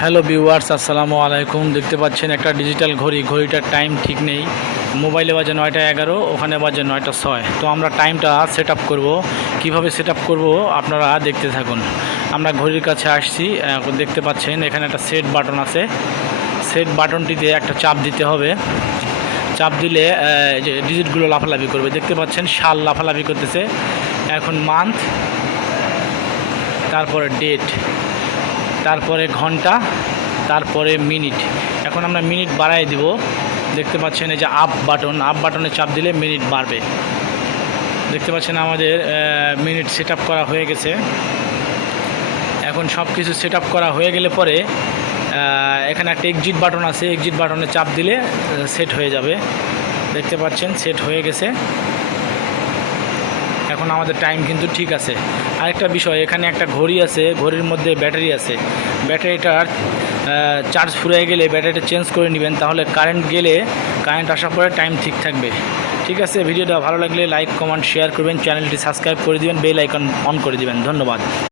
Hello viewers, আসসালামু আলাইকুম। দেখতে পাচ্ছেন একটা ডিজিটাল ঘড়ি, ঘড়িটার টাইম ঠিক নেই। মোবাইলে বাজে 9টা 11, ওখানে বাজে 9টা 6। তো আমরা টাইমটা সেট আপ করবো। কীভাবে সেট আপ করবো আপনারা দেখতে থাকুন। আমরা ঘড়ির কাছে আসছি, দেখতে পাচ্ছেন এখানে একটা সেট বাটন আছে। সেট বাটনটিতে একটা চাপ দিতে হবে। চাপ দিলে যে ডিজিটগুলো লাফালাফি করবে। দেখতে পাচ্ছেন সাল লাফালাফি করতেছে। এখন মান্থ, তারপরে ডেট, তারপরে ঘন্টা, তারপরে মিনিট। এখন আমরা মিনিট বাড়াই দিব। দেখতে পাচ্ছেন এই যে আপ বাটনে চাপ দিলে মিনিট বাড়বে। দেখতে পাচ্ছেন আমাদের মিনিট সেট আপ করা হয়ে গেছে। এখন সব কিছু সেট আপ করা হয়ে গেলে পরে এখানে একটা এক্সিট বাটন আছে। এক্সিট বাটনে চাপ দিলে সেট হয়ে যাবে। দেখতে পাচ্ছেন সেট হয়ে গেছে। এখন আমাদের টাইম কিন্তু ঠিক আছে। আরেকটা বিষয়, এখানে একটা ঘড়ি আছে, ঘড়ির মধ্যে ব্যাটারি আছে। ব্যাটারিটার চার্জ ফুরিয়ে গেলে ব্যাটারিটা চেঞ্জ করে নেবেন, তাহলে কারেন্ট আসার পরে টাইম ঠিক থাকবে। ঠিক আছে, ভিডিওটা ভালো লাগলে লাইক, কমেন্ট, শেয়ার করবেন, চ্যানেলটি সাবস্ক্রাইব করে দিবেন, বেল আইকন অন করে দিবেন। ধন্যবাদ।